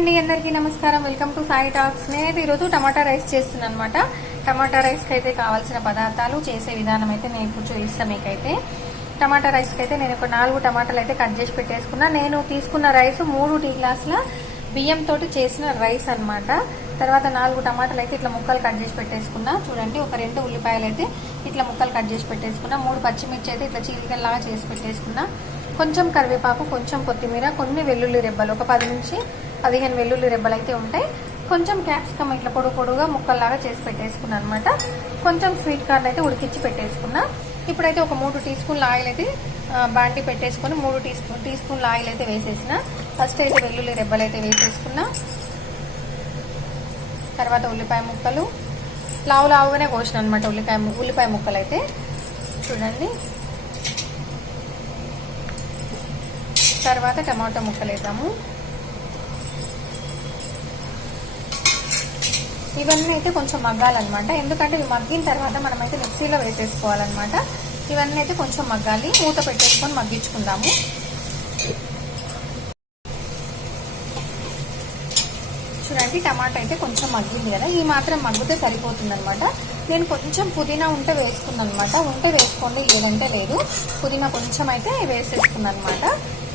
అండి అందరికీ నమస్కారం. Welcome to Sai talks. నేనైతే ఈరోజు టమాటా రైస్ చేస్తున్నాను అనమాట టమాటా రైస్కి అయితే కావాల్సిన పదార్థాలు చేసే విధానం అయితే నేను ఇప్పుడు చూపిస్తాను మీకైతే. టమాటా రైస్కి అయితే నేను ఒక నాలుగు టమాటాలు అయితే కట్ చేసి పెట్టేసుకున్నా. నేను తీసుకున్న రైస్ మూడు టీ గ్లాసుల బియ్యం తోటి చేసిన రైస్ అన్నమాట. తర్వాత నాలుగు టమాటాలు అయితే ఇట్లా ముక్కలు కట్ చేసి పెట్టేసుకున్నా. చూడండి ఒక రెండు ఉల్లిపాయలు అయితే ఇట్లా ముక్కలు కట్ చేసి పెట్టేసుకున్నా. మూడు పచ్చిమిర్చి అయితే ఇట్లా చీలికల్లాగా చేసి పెట్టేసుకున్నా. కొంచెం కరివేపాకు కొంచెం కొత్తిమీర కొన్ని వెల్లుల్లి రెబ్బలు. ఒక పది నుంచి పదిహేను వెల్లుల్లి రెబ్బలు అయితే ఉంటాయి. కొంచెం క్యాప్సికమ్ ఇట్లా పొడుగు పొడుగా ముక్కల్లాగా చేసి పెట్టేసుకున్నా అనమాట కొంచెం స్వీట్ కార్న్ అయితే ఉడికించి పెట్టేసుకున్నా. ఇప్పుడైతే ఒక మూడు టీ స్పూన్ల ఆయిల్ అయితే బాండి పెట్టేసుకొని మూడు టీ స్పూన్ టీ స్పూన్ల ఆయిల్ అయితే వేసేసిన. ఫస్ట్ అయితే వెల్లుల్లి రెబ్బలు అయితే వేసేసుకున్నా. తర్వాత ఉల్లిపాయ ముక్కలు. లావు లావుగానే కోసిన అనమాట ఉల్లిపాయ ఉల్లిపాయ ముక్కలు అయితే చూడండి. తర్వాత టమాటో ముక్కలు వేద్దాము ఇవన్నీ అయితే కొంచెం మగ్గాలన్నమాట. ఎందుకంటే ఇవి మగ్గిన తర్వాత మనమైతే మిక్సీలో వేసేసుకోవాలన్నమాట. ఇవన్నీ అయితే కొంచెం మగ్గాలి. మూత పెట్టేసుకొని మగ్గించుకుందాము. చూడండి టమాటా అయితే కొంచెం మగ్గింది కదా. ఈ మాత్రం మగ్గితే సరిపోతుంది అనమాట నేను కొంచెం పుదీనా ఉంటే వేసుకున్నాను అనమాట ఉంటే వేసుకోండి లేదంటే లేదు. పుదీనా కొంచెం అయితే వేసేసుకున్నాను అనమాట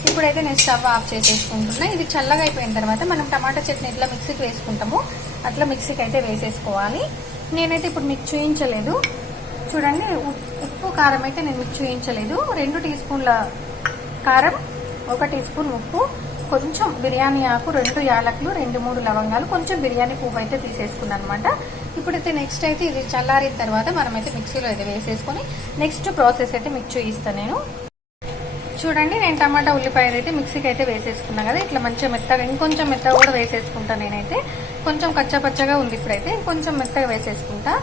ఇప్పుడైతే నేను స్టవ్ ఆఫ్ చేసేసుకుంటున్నా. ఇది చల్లగా అయిపోయిన తర్వాత మనం టమాటా చట్నీ ఇట్లా మిక్సీకి వేసుకుంటాము అట్లా మిక్సీకి అయితే వేసేసుకోవాలి. నేనైతే ఇప్పుడు మీకు చూపించలేదు చూడండి ఉప్పు కారం అయితే నేను మీకు చూయించలేదు. రెండు టీ స్పూన్ల కారం ఒక టీ స్పూన్ ఉప్పు కొంచెం బిర్యానీ ఆకు రెండు యాలకులు రెండు మూడు లవంగాలు కొంచెం బిర్యానీ పువ్వు అయితే తీసేసుకున్నాను అనమాట ఇప్పుడైతే నెక్స్ట్ అయితే ఇది చల్లారిన తర్వాత మనమైతే మిక్సీలో అయితే వేసేసుకొని నెక్స్ట్ ప్రాసెస్ అయితే మీకు చూపిస్తాను నేను. చూడండి నేను టమాటా ఉల్లిపాయలు అయితే మిక్సీకి అయితే వేసేసుకున్నాను కదా ఇట్లా మంచిగా మెత్తగా ఇంకొంచెం మెత్తగా కూడా వేసేసుకుంటా నేనైతే. కొంచెం కచ్చపచ్చగా ఉంది ఇప్పుడైతే కొంచెం మెత్తగా వేసేసుకుంటా.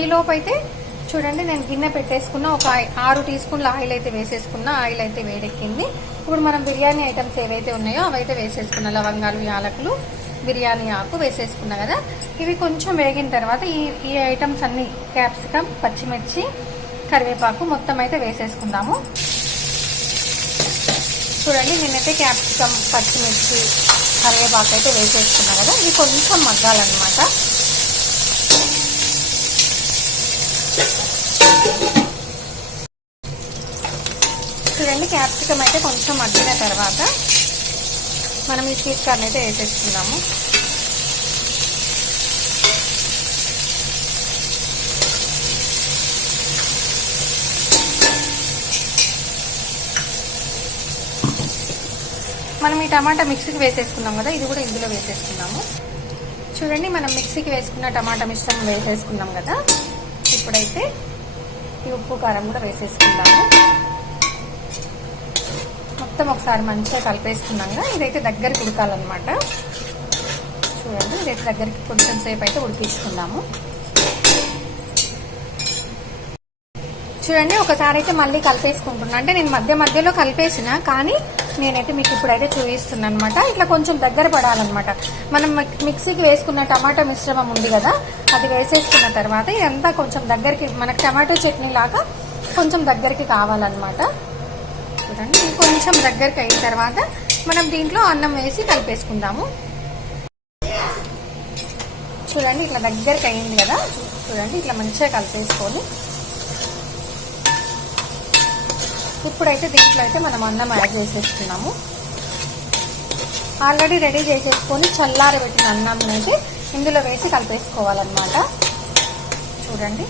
ఈ లోపైతే అయితే చూడండి నేను గిన్నె పెట్టేసుకున్న ఒక ఆరు టీ స్పూన్ల ఆయిల్ అయితే వేసేసుకున్నా ఆయిల్ అయితే వేడెక్కింది. ఇప్పుడు మనం బిర్యానీ ఐటమ్స్ ఏవైతే ఉన్నాయో అవైతే వేసేసుకున్న లవంగాలు యాలకులు బిర్యానీ ఆకు వేసేసుకున్నా కదా. ఇవి కొంచెం వేగిన తర్వాత ఈ ఈ ఐటమ్స్ అన్ని క్యాప్సికమ్ పచ్చిమిర్చి కరివేపాకు మొత్తం అయితే వేసేసుకుందాము. చూడండి నేనైతే క్యాప్సికమ్ పచ్చిమిర్చి కరివేపాకు అయితే వేసేసుకున్నా కదా ఇది కొంచెం మగ్గాలన్నమాట. చూడండి క్యాప్సికమ్ అయితే కొంచెం మగ్గిన తర్వాత మనం ఈ స్వీట్ కార్న్ అయితే వేసేసుకుందాము. మనం ఈ టమాటా మిక్సీకి వేసేసుకున్నాం కదా ఇది కూడా ఇందులో వేసేసుకున్నాము. చూడండి మనం మిక్సీకి వేసుకున్న టమాటా మిశ్రమం వేసేసుకున్నాం కదా. ఇప్పుడైతే ఈ ఉప్పు కారం కూడా వేసేసుకుందాము. మొత్తం ఒకసారి మంచిగా కలిపేసుకున్నాం కదా ఇదైతే దగ్గరికి ఉడకాలన్నమాట. చూడండి ఇదైతే దగ్గరికి కొంచెం సేపు అయితే ఉడికించుకుందాము. చూడండి ఒకసారి అయితే మళ్ళీ కలిపేసుకుంటున్నా. అంటే నేను మధ్య మధ్యలో కలిపేసిన కానీ నేనైతే మీకు ఇప్పుడైతే చూపిస్తున్నాను అనమాట ఇట్లా కొంచెం దగ్గర పడాలన్నమాట. మనం మిక్సీకి వేసుకున్న టమాటా మిశ్రమం ఉంది కదా అది వేసేసుకున్న తర్వాత ఇదంతా కొంచెం దగ్గరికి మనకు టమాటో చట్నీ లాగా కొంచెం దగ్గరికి కావాలన్నమాట. చూడండి కొంచెం దగ్గరికి అయిన తర్వాత మనం దీంట్లో అన్నం వేసి కలిపేసుకుందాము. చూడండి ఇట్లా దగ్గరికి అయింది కదా. చూడండి ఇట్లా మంచిగా కలిపేసుకొని ఇప్పుడైతే దీంట్లో అయితే మనం అన్నం యాడ్ చేసేస్తున్నాము. ఆల్రెడీ రెడీ చేసేసుకొని చల్లారబెట్టిన అన్నం అయితే ఇందులో వేసి కలిపేసుకోవాలన్నమాట. చూడండి.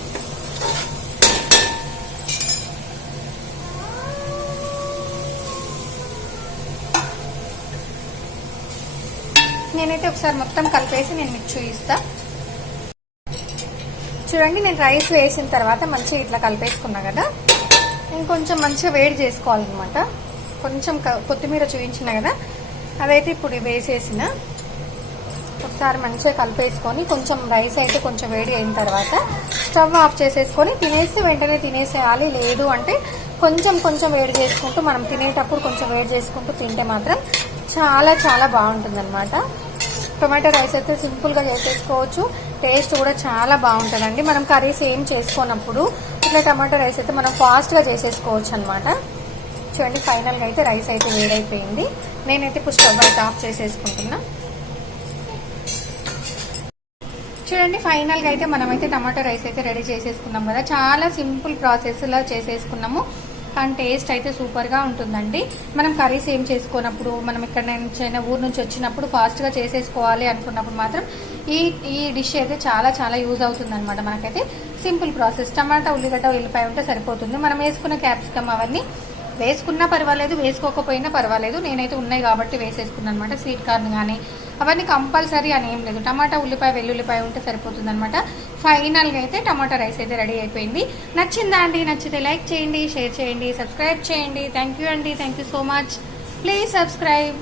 నేనైతే ఒకసారి మొత్తం కలిపేసి నేను మీకు చూపిస్తా. చూడండి నేను రైస్ వేసిన తర్వాత మంచిగా ఇట్లా కలిపేసుకున్నా కదా. ఇంకొంచెం మంచిగా వేడి చేసుకోవాలన్నమాట. కొంచెం క- కొత్తిమీర చూపించిన కదా అదైతే ఇప్పుడు వేసేసిన. ఒకసారి మంచిగా కలిపేసుకొని కొంచెం రైస్ అయితే కొంచెం వేడి అయిన తర్వాత స్టవ్ ఆఫ్ చేసేసుకొని తినేస్తే వెంటనే తినేసేయాలి. లేదు అంటే కొంచెం కొంచెం వేడి చేసుకుంటూ మనం తినేటప్పుడు కొంచెం వేడి చేసుకుంటూ తింటే మాత్రం చాలా చాలా బాగుంటుంది టొమాటో రైస్ అయితే సింపుల్గా చేసేసుకోవచ్చు. టేస్ట్ కూడా చాలా బాగుంటుందండి. మనం కర్రీస్ ఏం చేసుకున్నప్పుడు ఇట్లా టమాటో రైస్ అయితే మనం ఫాస్ట్గా చేసేసుకోవచ్చు అనమాట చూడండి ఫైనల్గా అయితే రైస్ అయితే వేడైపోయింది. నేనైతే ఇప్పుడు స్టవ్ అయితే ఆఫ్ చేసేసుకుంటున్నా. చూడండి ఫైనల్గా అయితే మనమైతే టమాటో రైస్ అయితే రెడీ చేసేసుకున్నాం కదా. చాలా సింపుల్ ప్రాసెస్లో చేసేసుకున్నాము. కానీ టేస్ట్ అయితే సూపర్గా ఉంటుందండి. మనం కర్రీస్ ఏం చేసుకున్నప్పుడు మనం ఇక్కడ నుంచి అయినా ఊరు నుంచి వచ్చినప్పుడు ఫాస్ట్గా చేసేసుకోవాలి అనుకున్నప్పుడు మాత్రం ఈ ఈ డిష్ అయితే చాలా చాలా యూజ్ అవుతుంది అనమాట మనకైతే. Simple process. టమాటా ఉల్లిగడ్డ ఉల్లిపాయ ఉంటే సరిపోతుంది. మనం వేసుకున్న క్యాప్సికమ్ అవన్నీ వేసుకున్నా పర్వాలేదు వేసుకోకపోయినా పర్వాలేదు. నేనైతే ఉన్నాయి కాబట్టి వేసేసుకున్నాను అనమాట స్వీట్ కార్న్ కానీ అవన్నీ కంపల్సరీ అని ఏం లేదు. టమాటా ఉల్లిపాయ వెల్లుల్లిపాయ ఉంటే సరిపోతుంది అనమాట ఫైనల్గా అయితే టమాటా రైస్ అయితే రెడీ అయిపోయింది. నచ్చిందా అండి? నచ్చితే లైక్ చేయండి షేర్ చేయండి సబ్స్క్రైబ్ చేయండి. థ్యాంక్ యూ అండి. Thank you so much please subscribe